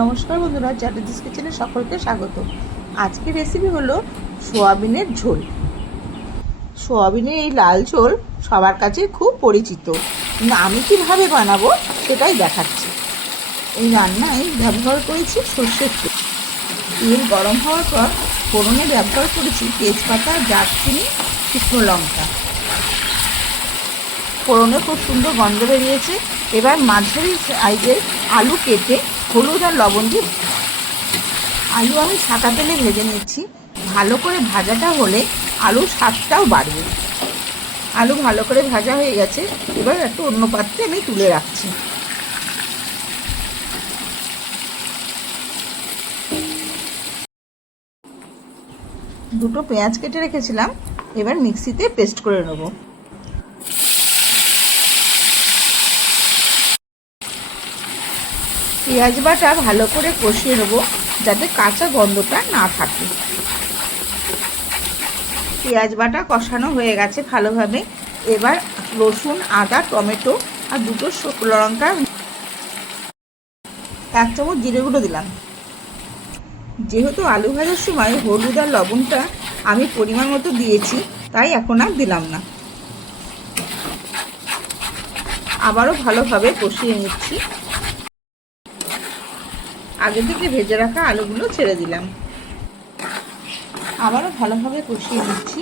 নমস্কার বন্ধুরা, চ্যাটার্জিস কিচেনে সকলকে স্বাগত। আজকের রেসিপি হলো সোয়াবিনের ঝোল। সোয়াবিনের এই লাল ঝোল সবার কাছে খুব পরিচিত, কিন্তু আমি কীভাবে বানাবো সেটাই দেখাচ্ছি। এই রান্নায় ব্যবহার করেছি সর্ষের তেল। তেল গরম হওয়ার পর ফোড়নে ব্যবহার করেছি তেজপাতা, দারচিনি, শুকনো লঙ্কা। ফোড়নে খুব সুন্দর গন্ধ বেরিয়েছে। এবার মাঝারি সাইজের আলু কেটে হলুদ আর লবণ দিয়ে আলু আমি ছাকা তেলে ভেজে নিচ্ছি। ভালো করে ভাজাটা হলে আলুর স্বাদটাও বাড়বে। আলু ভালো করে ভাজা হয়ে গেছে, এবার একটা অন্য পাত্রে আমি তুলে রাখছি। দুটো পেঁয়াজ কেটে রেখেছিলাম, এবার মিক্সিতে পেস্ট করে নেব। পেঁয়াজ বাটা ভালো করে কষিয়ে নেব যাতে কাঁচা গন্ধটা না থাকে। পেঁয়াজ বাটা কষানো হয়ে গেছে ভালোভাবে। এবার রসুন, আদা, টমেটো আর দুটো শুকনো লঙ্কা, 1 চামচ জিরে গুঁড়ো দিলাম। যেহেতু আলু ভাজার সময় হলুদ আর লবণটা আমি পরিমাণ মতো দিয়েছি, তাই এখন আর দিলাম না। আবারও ভালোভাবে কষিয়ে নিচ্ছি। আগে থেকে ভেজে রাখা আলুগুলো ছেড়ে দিলাম। আবারও ভালোভাবে কষিয়ে নিচ্ছি।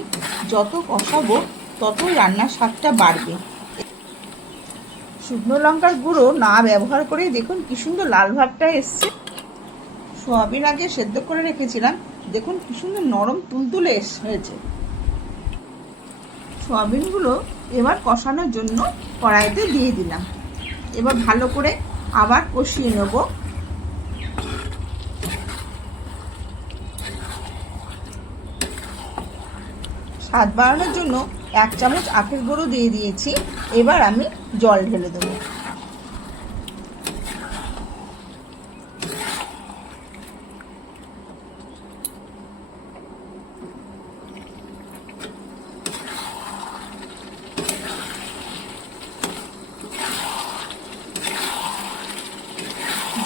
যত কষাবো ততই রান্নার স্বাদটা বাড়বে। শুকনো লঙ্কার গুঁড়ো না ব্যবহার করেই দেখুন কি সুন্দর লাল ভাবটা এসছে। সোয়াবিন আগে সেদ্ধ করে রেখেছিলাম, দেখুন কি সুন্দর নরম তুলতুলে হয়েছে। সোয়াবিনগুলো এবার কষানোর জন্য কড়াইতে দিয়ে দিলাম। এবার ভালো করে আবার কষিয়ে নেব। স্বাদ বাড়ানোর জন্য 1 চামচ আখের গুঁড়ো দিয়ে দিয়েছি। এবার আমি জল ঢেলে দেবো।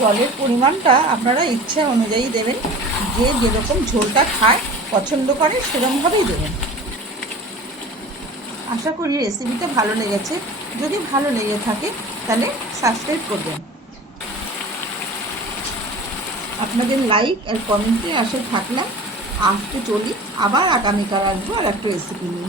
জলের পরিমাণটা আপনারা ইচ্ছা অনুযায়ী দেবেন। যে যেরকম ঝোলটা খায় পছন্দ করে সেরকমভাবেই দেবেন। আশা করি রেসিপিটা ভালো লেগেছে। যদি ভালো লেগে থাকে তাহলে সাবস্ক্রাইব করবেন। আপনাদের লাইক আর কমেন্টে আশা থাকলাম। আজকে চলি, আবার আগামীকাল আসবো আর একটা রেসিপি নিয়ে।